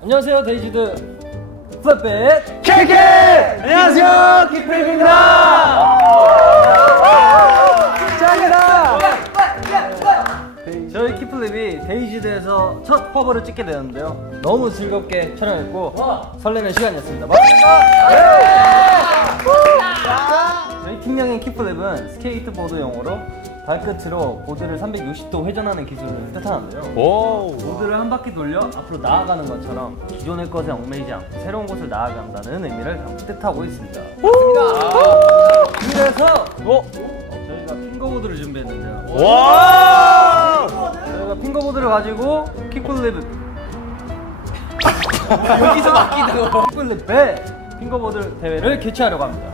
안녕하세요, 데이지드 플랫백 KK! 안녕하세요, 키플립입니다. 짱이다. 저희 키플립이 데이지드에서 첫 커버를 찍게 되었는데요. 너무 즐겁게 촬영했고 설레는 시간이었습니다. 맞습니까? 저희 팀명인 키플립은 스케이트보드용어로 발끝으로 보드를 360도 회전하는 기술을 뜻하는데요. 보드를 한 바퀴 돌려 앞으로 나아가는 것처럼 기존의 것에 얽매이지 않고 새로운 곳을 나아간다는 의미를 뜻하고 있습니다. 그래서 저희가 핑거보드를 준비했는데요. 저희가 핑거보드를 가지고 키플립 여기서 맡기다고 키플립의 핑거보드 대회를 개최하려고 합니다.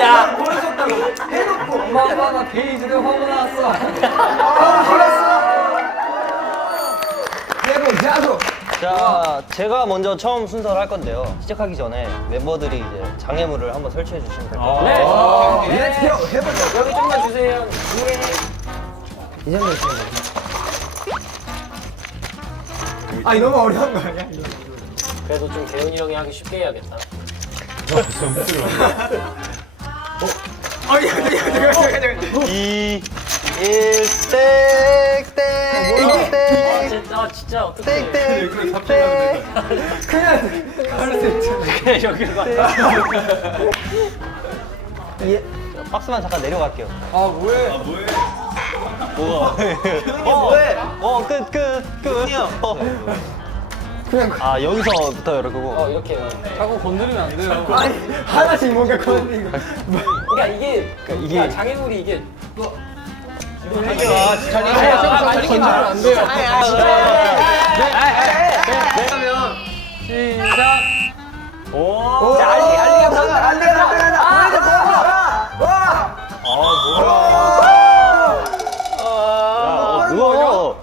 야, 보여줬다고 해놓고 엄마가 데이지드 화가 나왔어. 자, 제가 먼저 처음 순서를 할 건데요. 시작하기 전에 멤버들이 이제 장애물을 한번 설치해 주시면 될 것 같아요. 네. 해보자. 여기 좀만 주세요. 이 정도 있으면 아니 너무 어려운 거 아니야? 그래도 좀 개훈이 형이 하기 쉽게 해야겠다. 잠깐. 2, 1, 땡, 땡, 진짜 어떡해. 땡, 땡. 그냥 할 수 있잖아. 여기로 가. 박스만 잠깐 내려갈게요. 아 뭐해? 뭐가? 끝. 그냥 아, 여기서부터 열을 거고. 이렇게. 자꾸 건드리면 안 돼요. 아니 하나씩 뭔가 건드리고. 그러니까 이게 장애물이 이게. 건드리면 안 돼요. 그러면 시작. 뭐야?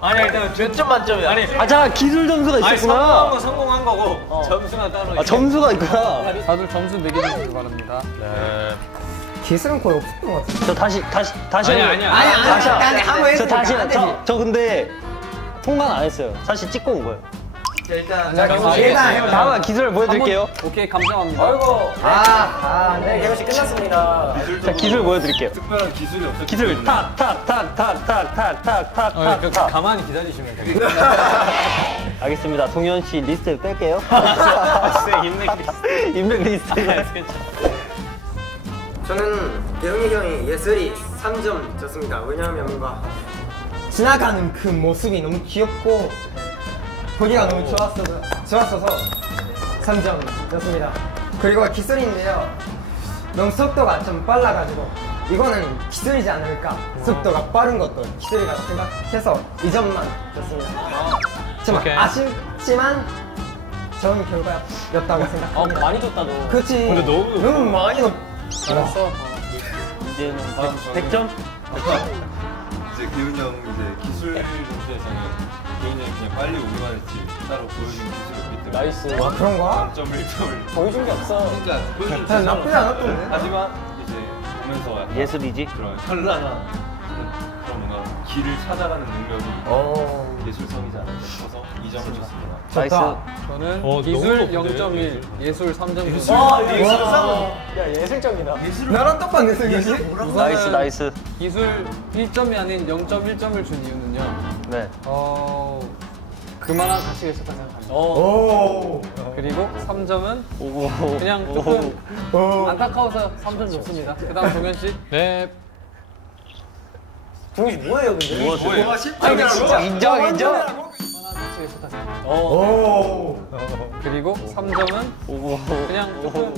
아니 일단 몇 점 만점이야? 아니 잠깐, 기술 점수가 있었구나. 성공한 거고 점수가 따로. 점수가 있구나. 다들 점수 매겨주시기 바랍니다. 기술은 거의 없었던 것 같아. 저 다시 아니야. 한번 저 다시 저 근데 통과는 안 했어요. 사실 찍고 온 거예요. 일단 다음 기술 보여드릴게요. 오케이, 감사합니다. 아이고. 네. 개훈씨 끝났습니다. 자, 기술 보여드릴게요. 특별한 기술이 없었기 기술 탁탁탁탁탁탁탁탁탁. 가만히 기다리시면 됩니다. 알겠습니다. 동현 씨 리스트 뺄게요. 인맥 리스트. 저는 대웅이 형이 예슬이 3점 줬습니다. 왜냐하면 뭔가 지나가는 그 모습이 너무 귀엽고 보기가 너무 좋았어서 3점이었습니다. 그리고 기술인데요. 너무 속도가 좀 빨라가지고 이거는 기술이지 않을까. 속도가 빠른 것도 기술이라 생각해서 2점만 줬습니다. 좀 아쉽지만 좋은 결과였다고 생각합니다. 많이 줬다 너. 그렇지. 근데 너무 많이 알았어. 이제는 100점? 이제 기훈이 형 이제 기술 점수에서는 기훈이 형이 그냥 빨리 오기만 했지 따로 보여준 기술이 없기 때문에 나이스. 와 그런가? 0.1점을 보여준 게 없어. 그러니까 보여준 나쁘지 않았던데. 하지만 이제 보면서 약간 예술이지. 그런 현란한 그런 뭔가 길을 찾아가는 능력이 예술성이지 않을까 싶어서 2점을 줬습니다. 나이스. 저는 기술 0.1, 예술 3점 줬습니다. 야 예술적이다. 나랑 똑같네 생각이. 나이스. 기술 1점이 아닌 0.1점을 준 이유는요. 네. 그만한 가치가 있었다 생각합니다. 오. 그리고 3점은 그냥 조금 안타까워서 3점 줬습니다. 그 다음 동현 씨. 네. 동희 뭐예요 근데? 뭐야? 인정. 가치가 있었다 생각합니다. 오. 그리고 3점은 그냥 조금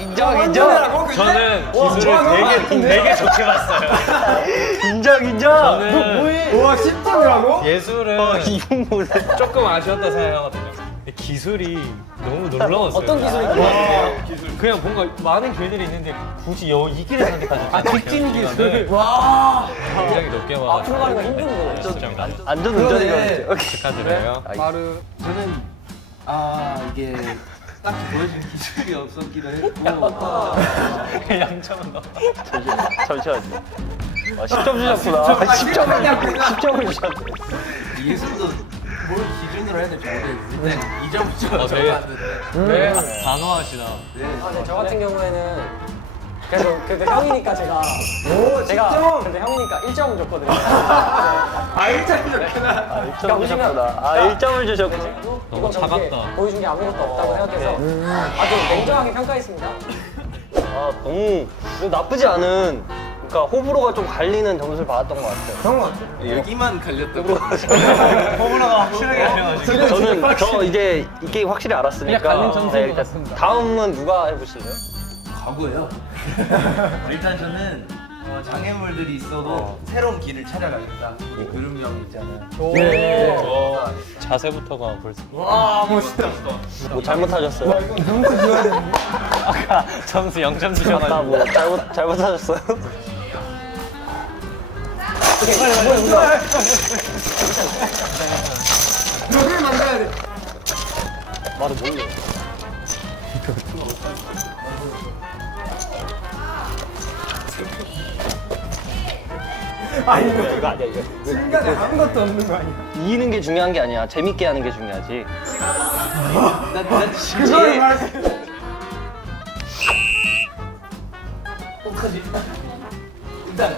인정. 저는 기술을 되게 좋게 봤어요. 인정. 저는 와 10점이라고? 예술은 이분 뭐래? 조금 아쉬웠다 생각하거든요. 기술이 너무 놀라웠어요. 어떤 기술이 그냥 뭔가 많은 길들이 있는데 굳이 이 길을 선택하셨어요. 직진 기술. 굉장히 높게 앞으로 맞았어요. 가는 거 힘든 거예요. 안전 운전이거든요. 축하드려요. 바로 저는 이게 딱히 보여준 기술이 없었기도 했고 양점은 넣어. 잠시만요. 10점 주셨구나. 10점을 주셨네. 예술도 뭘 기준으로 해야 될지 모르겠는데 2점 주셨죠. 네, 단호하시다. 네, 저 같은 경우에는 그래도 형이니까 제가 그래도 형이니까 1점을 줬거든요. 1점 주셨구나. 1점을 주셨구나. 너무 차갑다. 보여준 게 아무것도 없다고 생각해서 아주 냉정하게 평가했습니다. 너무 나쁘지 않은, 그러니까 호불호가 좀 갈리는 점수를 받았던 것 같아요. 여기만 갈렸다고. 호불호가 확실하게 알려가지고. 저는 이제 이 게임 확실히 알았으니까. 그냥 갈린 점수인 것 일단 같습니다. 다음은 누가 해보실래요? 가고요. 일단 저는 장애물들이 있어도 새로운 길을 찾아가겠다. 우리 그룹 형 있잖아요. 자세부터가 벌써. 뭐 잘못하셨어요? 아까 점수 0점 주셔가지고. 뭐 잘못하셨어요? 여기를 만들어야 돼. 말을 몰래. 이거 아니야 이거. 순간에 아무것도 없는 거 아니야? 이기는 게 중요한 게 아니야. 재밌게 하는 게 중요하지. 난 진짜 그걸 말해. 어떡하지? 일단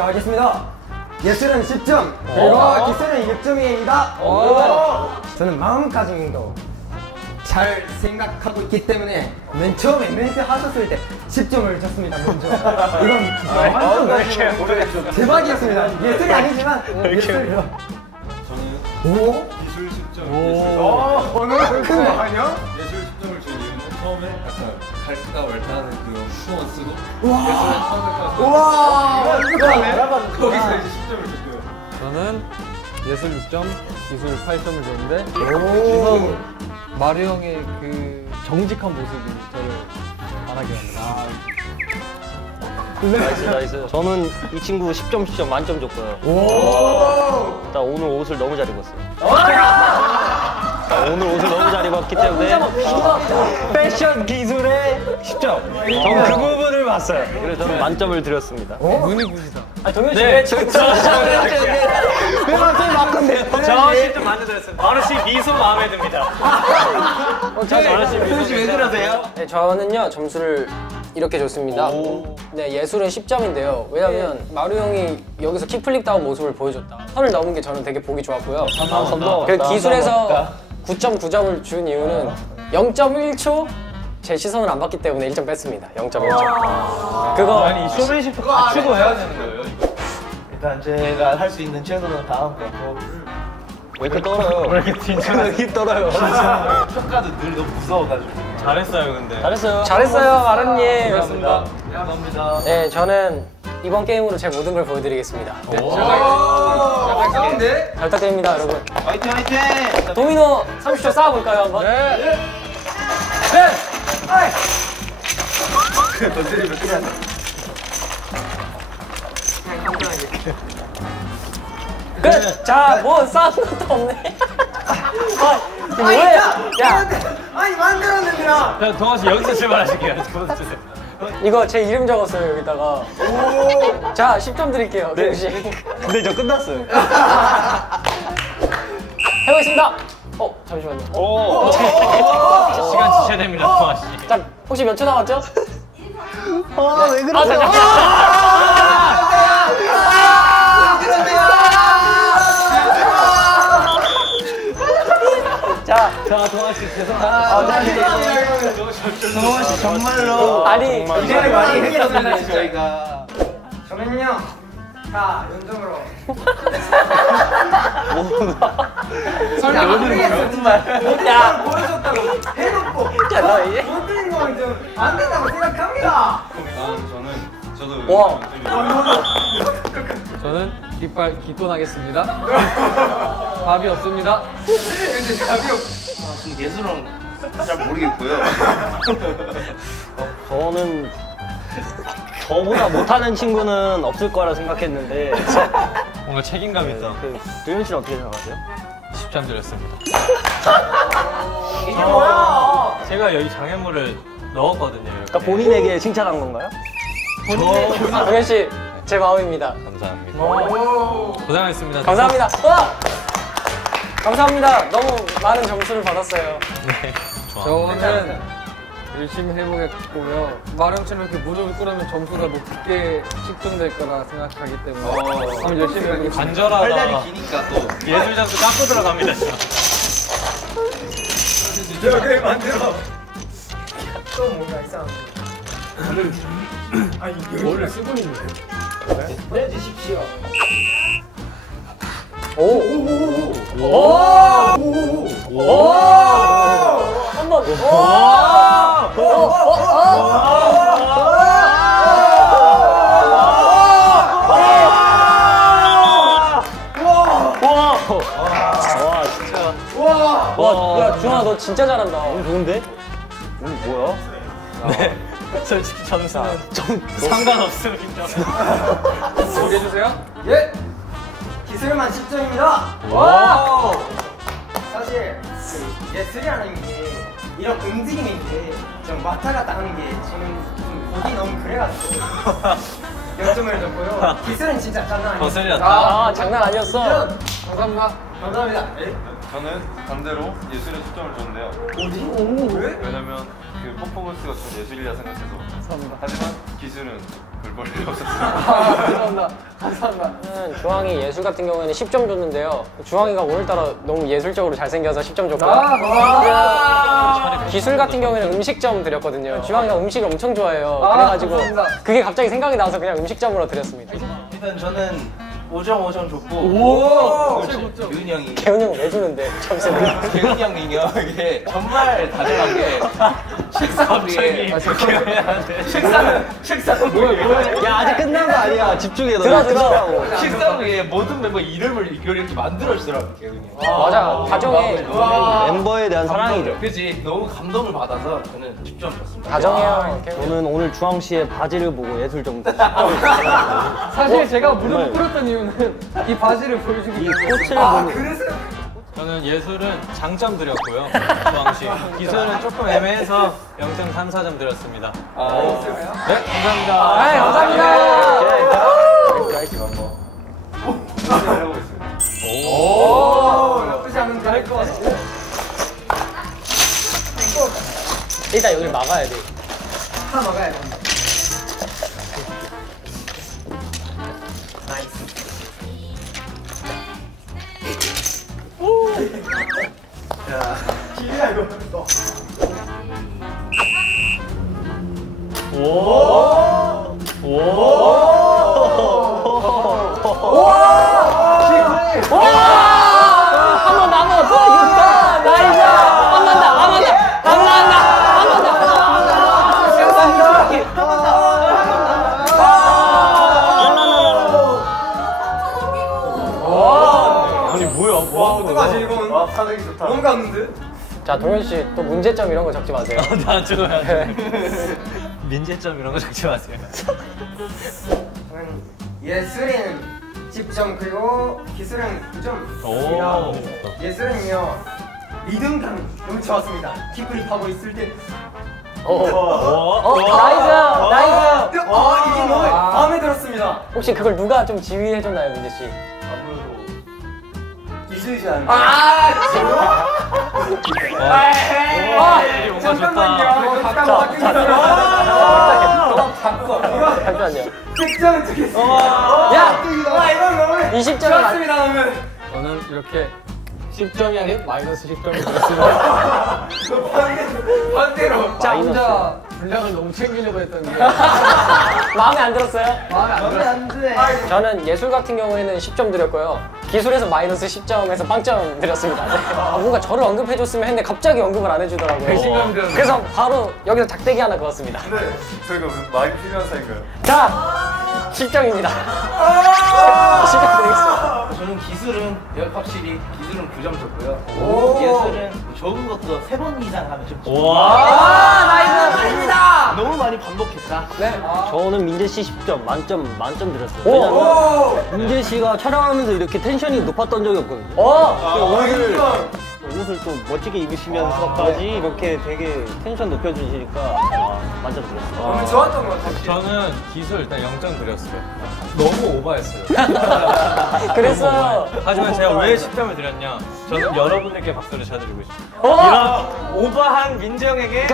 하겠습니다. 예술은 10점, 그리고 기술은 6점입니다. 저는 마음가짐도 잘 생각하고 있기 때문에 맨 처음에 멘트 하셨을 때 10점을 줬습니다. 먼저. 이건 완전 대박이었습니다. 예술이 아니지만 예술이요. 저는 기술 10점. 오늘 큰거 아니야? 예술 10점을 준 이유는 처음에 약간 갈까 말까 하는 그런 퍼포먼스도 예술을 선택하고 우와, 거기서 이제 10점을 줬고요. 저는 예술 6점, 기술 8점을 줬는데 마루 형의 그 정직한 모습이 저를 반하게 만듭니다. 나이스. 저는 이 친구 10점 10점 만점 줬고요. 일단 오늘 옷을 너무 잘 입었어요. 오늘 옷을 너무 잘 입었기 때문에 패션 기술에 10점. 저는 그 부분을 봤어요. 그래서 저는 만점을 드렸습니다. 눈이 부시다. 동현 씨 네, 왜 저 10점 만점드렸어요. 바로 씨 미소 마음에 듭니다. 도현 씨왜 그러세요? 네, 저는요 점수를 이렇게 줬습니다. 네, 예술은 10점인데요. 왜냐면 마루 형이 여기서 킥플립 다운 모습을 보여줬다. 선을 넘은 게 저는 되게 보기 좋았고요. 그리고 기술에서 9.9점을 준 이유는 0.1초 제 시선을 안 받기 때문에 1점 뺐습니다. 0.1점. 그거 아니 쇼맨십도 갖추고 해야 되는 거예요. 일단 제가 할 수 있는 최선은 다한 거고 왜 이렇게 떨어요? 왜 이렇게 떨어요? 평가도 늘 너무 무서워가지고. 잘했어요 근데. 잘했어요. 잘했어요, 마루님. 감사합니다. 네, 저는 이번 게임으로 제 모든 걸 보여드리겠습니다. 가운데 잘 부탁드립니다, 여러분. 화이팅 화이팅! 도미노 30초 쌓아볼까요, 한번? 네. 건드리면 그냥 끝! 자, 뭐 쌓은 것도 없네. 이거 뭐예요? 야, 아니 만들었는데 나. 자, 동아 씨 여기서 출발하실게요. 이거 제 이름 적었어요, 여기다가. 자, 10점 드릴게요, 도현 씨. 근데 저 끝났어요. 해보겠습니다. 잠시만요. 오. 시간 지셔야 됩니다, 동아 씨. 자, 혹시 몇 초 남았죠? 왜 그러세요? 자, 동아 씨 죄송합니다. 동원 씨 정말로 아니, 기대를 많이 했었는데 저희가. 저는요. 자, 연정으로. 설마 모르겠어 정말. 야 보여줬다고 해놓고 야, 너 이제 못 드린 건 좀 안 된다고 생각합니다. 저도 와. 저는 깃발 기돈하겠습니다. 답이 없습니다. 예술은 잘 모르겠고요. 저는 저보다 못하는 친구는 없을 거라 생각했는데 뭔가 책임감 있다. 도현 씨는 어떻게 생각하세요? 10점 드렸습니다. 이게 뭐야? 제가 여기 장애물을 넣었거든요. 이렇게. 그러니까 본인에게 칭찬한 건가요? 동현 씨, 제 마음입니다. 감사합니다. 고생하셨습니다. 감사합니다. 와! 감사합니다. 너무 많은 점수를 받았어요. 네. 좋아. 저는 열심히 해보겠고요. 마령처럼 이렇게 무릎을 꿇으면 점수가 높게 측정될 거라 생각하기 때문에 한번 열심히 해보겠습니다. 간절하다. 팔다리 기니까 또 예술 점수 깎고 들어갑니다. 진짜. 그래 만들어. 또 뭔가 이상. 원래 쓰고 있는데. 내주십시오. 한번 와, 야, 주환아, 너 진짜 잘한다. 좋은데? 뭐야? 네. 솔직히 점수는 좀 상관없습니다. 소개해주세요. 예. 기술만 10점입니다. 와! 사실 그 예술이라는 게 이런 움직임인데 좀 왔다 갔다 하는 게 저는 좀 보기 너무 그래가지고 0점을 줬고요. 기술은 진짜 장난 아니에요. 거슬렸다. 아, 장난 아니었어. 감사합니다. 감사합니다. 예? 저는 반대로 예술에 초점을 줬는데요. 어디? 왜? 왜냐면 그 퍼포먼스가 좀 예술이라 생각해서. 감사합니다. 하지만 기술은 별 볼일 없었어요. 감사합니다. 감사합니다. 저는 주황이 예술 같은 경우에는 10점 줬는데요. 주황이가 오늘따라 너무 예술적으로 잘생겨서 10점 줬고요. 기술 같은 경우에는 음식점 드렸거든요. 주황이가 음식을 엄청 좋아해요. 그래가지고 감사합니다. 그게 갑자기 생각이 나서 그냥 음식점으로 드렸습니다. 일단 저는 5점 줬고 오! 최고점. 유은이 형이 개훈이 형 왜 주는데 점수를? 재훈이 형이요 이게 정말 다정한 게 책상 위에 책상 위에 야 아직 끝난 거 아니야. 집중해 너. 들어. 책상 위에 모든 멤버 이름을 이렇게 만들어주더라고 재훈이 형. 맞아, 다정해. 멤버에 대한 사랑이죠. 그지 너무 감동을 받아서 저는 10점 줬습니다. 다정해요. 개훈이. 저는 오늘 주황 씨의 바지를 보고 예술 정도. 사실 제가 무릎을 꿇었던 이유는 이 바지를 보여주기 이 위해서. 꽃을 아 보는. 그래서 저는 예술은 장점 드렸고요. 주황 씨. 기술은 조금 애매해서 0.34점 드렸습니다. 네, 감사합니다. 네, 감사합니다. 하고 있어요. 오 나쁘지 않은데 할 것 같아. 일단 여기를 막아야 돼. 하나 먹어야 돼. 기회야 이거. 한 번 남았어. 이겼다. 나이스. 한 번 더. 한 번 더. 한 번 더. 한 번 아니 뭐야? 뭐 하는 거야? 어떡하지 이건? 아, 사득이 좋다. 너무 갔는데? 자, 동현 씨 또 문제점 이런 거 적지 마세요. 나 죽어야 돼. 민재점 이런 거 적지 마세요. 저는 예술은 10점 그리고 기술은 9점. 오. 예술은요 리듬감이 너무 좋았습니다. 킥플립하고 있을 때. 나이스. 나이스. 이게 너무 마음에 들었습니다. 혹시 그걸 누가 좀 지휘해줬나요, 민재 씨? 이수지 않나? 뭔가 잠깐만요. 좋다. 잠시만요. 100점은 주겠습니다. 야! 와 이건 너무 20점이 좋았습니다 오늘. 저는 이렇게 10점이 아닌 마이너스 10점을 드렸습니다. 반대로. 자, 혼자 분량을 너무 챙기려고 했던 게 마음에 안 들었어요? 마음에 안 들어요. 안 돼. 저는 예술 같은 경우에는 10점 드렸고요. 기술에서 마이너스 10점에서 빵점 드렸습니다. 네. 뭔가 저를 언급해줬으면 했는데 갑자기 언급을 안 해주더라고요. 배신감 들었네. 그래서 바로 여기서 작대기 하나 그었습니다. 근데 저희가 무슨 많이 필요한 사이인가요? 자, 10점입니다. 10점 드리겠습니다. 저는 기술은 확실히 기술은 9점 줬고요. 예술은 적은 것도 3번 이상 하면 좀. 나이스! 너무 많이 반복했다. 네. 저는 민재 씨 10점 만점 드렸어요. 왜냐면 민재 씨가 촬영하면서 이렇게 텐션이 높았던 적이 없거든요. 옷을 또 멋지게 입으시면서까지 이렇게 되게 텐션 높여주시니까 만점 드렸어요. 너무 좋았던 것 같아요. 저는 기술 일단 0점 드렸어요. 너무 오버했어요. 그랬어요. 하지만 제가 왜 10점을 드렸냐? 저는 여러분들께 박수를 쳐드리고 싶어요. 이런 오버한 민재 형에게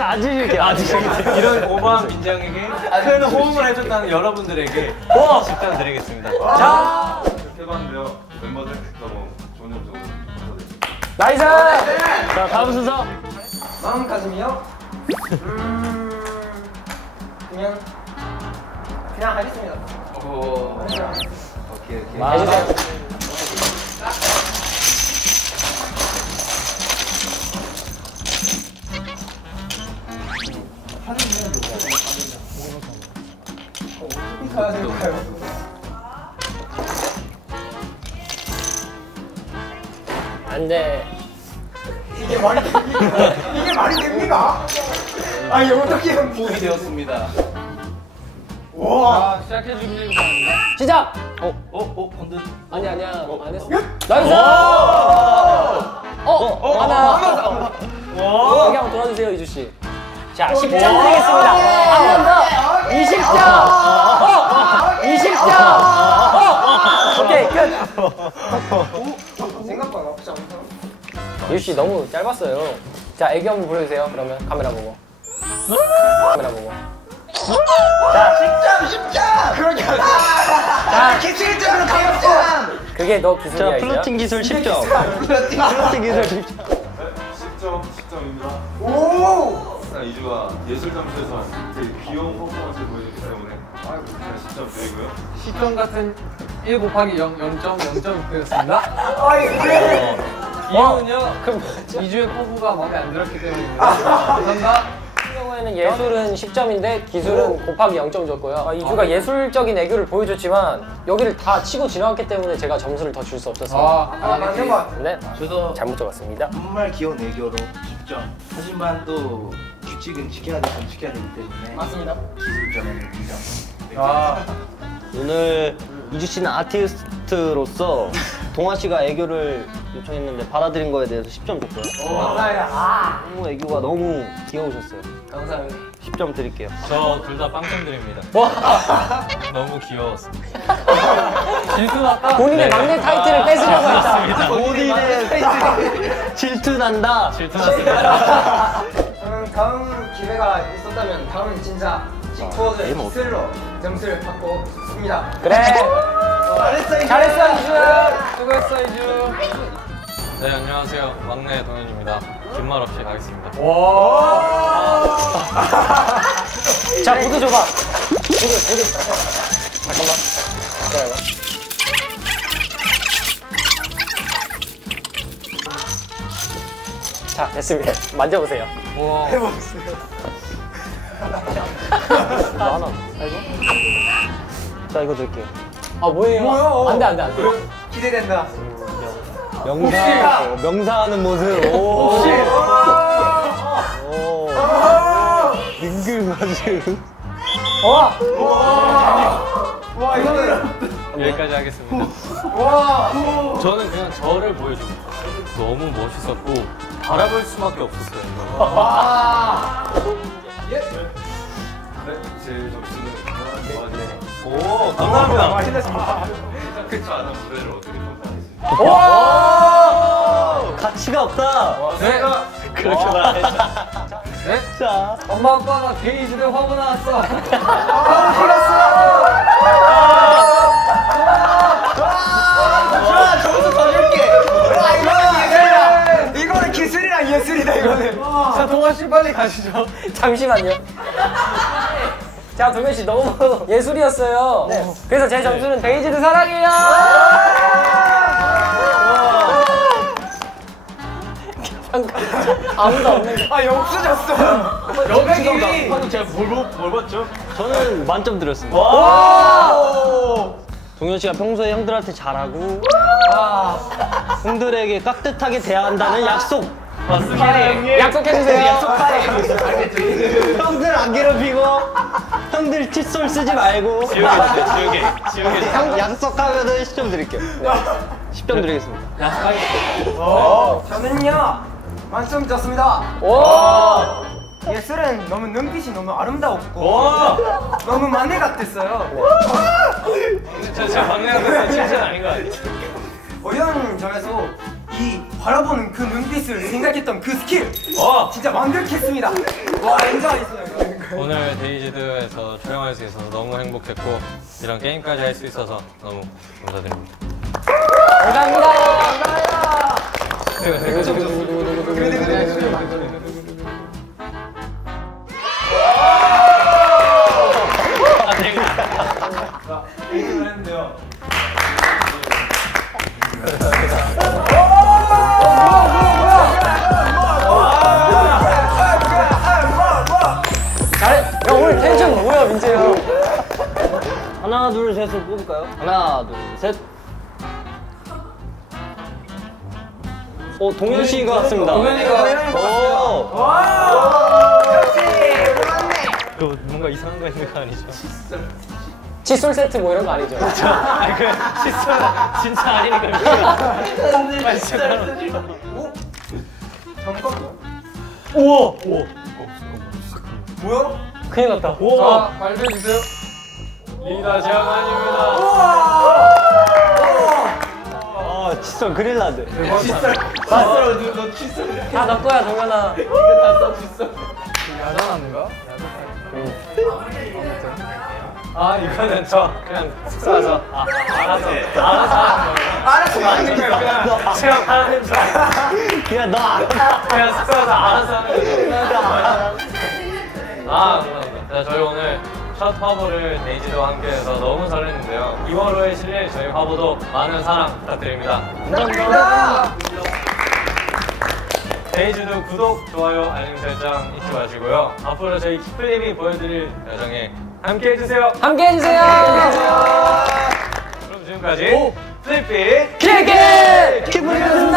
이런 오버한 민재 형에게 큰 호응을 해줬다는 여러분들에게 10점 드리겠습니다. 자, 이렇게 해봤는데요. 멤버들 너무 좋은 점수 감사드립니다. 나이스! 자, 다음 순서. 마음가짐이요? 그냥 하겠습니다. 오케이. 해주세요. 가야 될까요? 안 돼. 이게 말이 됩니까? 이게 말이 됩니까? 아니 어떻게 도움이 되었습니다. 와. 자, 시작해주시기 바랍니다. 시작! 건드. 아니야, 안 했어. 나이스! 하나. 여기 한번 돌아주세요, 이주씨. 자, 10점 드리겠습니다. 한 번 더! 20점! 20점! 오케이, 끝! 생각보다 나쁘지 않다. 이주씨 너무 짧았어요. 자, 애교 한번 보여주세요, 그러면. 카메라 보고. 카메라 보고. 자, 10점! 그렇게 하자! 자, 기술적으로 가볍죠! 그게 너 기술이야, 자, 이제야? 플로팅 기술 10점. 플로팅 기술 10점. 10점입니다. 오! 이주가 예술 점수에서 되게 귀여운 퍼포먼스를 보여줬기 때문에 제가 10점 드리고요. 10점 같은 1 곱하기 0, 0.0점 드렸습니다. 아이, 그래! 이유는요, 2주의 포부가 마음에 안 들었기 때문입니다. 감사합니다. 같은 경우에는 예술은 10점인데 기술은 곱하기 0점 줬고요. 이주가 예술적인 애교를 보여줬지만 여기를 다 치고 지나갔기 때문에 제가 점수를 더 줄 수 없었어요. 맞는 것 같아. 네, 저도 잘못 적었습니다. 정말 귀여운 애교로 10점. 하지만 또 규칙은 지켜야 되기 때문에 맞습니다. 기술점에는 2점. 오늘 이주 씨는 아티스트로서 동아 씨가 애교를 요청했는데 받아들인 거에 대해서 10점 줬고요. 감사해요. 너무 애교가 너무 귀여우셨어요. 감사합니다. 10점 드릴게요. 저 둘 다 빵점 드립니다. 너무 귀여웠습니다. 본인의 막내 타이틀을 뺏으려고 했다. 본인의 질투난다. 질투났습니다. 저는 다음 기회가 있었다면 다음은 진짜 킥투어즈의 기술로 점수를 받고 싶습니다. 그래. 잘했어, 이주야. 수고했어, 이주. 네, 안녕하세요. 막내 동현입니다. 긴 말 없이 가겠습니다. 자, 모두 줘봐. 모두. 잠깐만. 기다려봐. 자, 됐습니다. 만져보세요. 나 하나. 자, 이거 드릴게요. 아, 뭐예요? 안 돼. 기대된다. 명사하는 모습. 오. 능글맞음. 와, 이거는. 여기까지 하겠습니다. 저는 그냥 저를 보여줍니다. 너무 멋있었고 바라볼 수밖에 없었어요. 네, 제 점수는 오, 감사합니다. 그렇지 않은 무대를 어떻게 평가하겠습니까? 가치가 없다. 네. 그렇게 말해. 네. 자, 엄마 아빠가 게이즈대 화보 나왔어. 좋아, 점수 더 줄게. 이거는 기술이랑 예술이다, 이거는. 자, 동아 씨 빨리 가시죠. 잠시만요. 자, 동현 씨 너무 예술이었어요. 그래서 제 점수는 데이지드 사랑해요. 아무도 없는 거. 아 영수졌어. 여백이 방금 제가 뭘 봤죠? 저는 만점 드렸습니다. 동현 씨가 평소에 형들한테 잘하고 형들에게 깍듯하게 대한다는 약속. 맞습니다. 약속해주세요. 형들 안 괴롭히고 형들 칫솔 쓰지 말고 지우개. 약속하면은 10점 드릴게요. 네. 10점 드리겠습니다. 저는요 만점 줬습니다. 예술은 너무 눈빛이 너무 아름다웠고 너무 만렙 같았어요. 저 방금 칭찬 아닌 거 아니죠? 이런 점에서 이 바라보는 그 눈빛을 생각했던 그 스킬 진짜 완벽했습니다. 와 인정하겠어요. 오늘 데이지드에서 촬영할 수 있어서 너무 행복했고 이런 게임까지 할 수 있어서 너무 감사드립니다. 잘해. 야 오늘 텐션 뭐야 민재 형? 하나 둘 셋을 뽑을까요? 하나 둘 셋. 동현 씨가 왔습니다. 그 뭔가 이상한 거 있는 거 아니죠? 칫솔 세트 뭐 이런 거 아니죠? 아니 그 실수 진짜 아니니까. 우와 뭐야? 큰일 났다. 자, 발표해주세요. 리나 장한입니다. 칫솔 그릴라드. 다 너 거야 동현아. 야단하는가? 이거는 저 그냥 숙소 와서 알아서 하는 거예요. 그냥 체험하는 줄 알고. 야, 너 알아. 그냥 숙소 와서 알아서 하는 거예요. 감사합니다. 저희 오늘 첫 화보를 데이지드와 함께해서 너무 설렜는데요. 2월 5일 실릴 저희 화보도 많은 사랑 부탁드립니다. 감사합니다. 데이지드 구독, 좋아요, 알림 설정 잊지 마시고요. 앞으로 저희 키플립이 보여드릴 여정에 함께 해주세요. 함께 해주세요. 그럼 지금까지 플립빛 키플립이었습니다.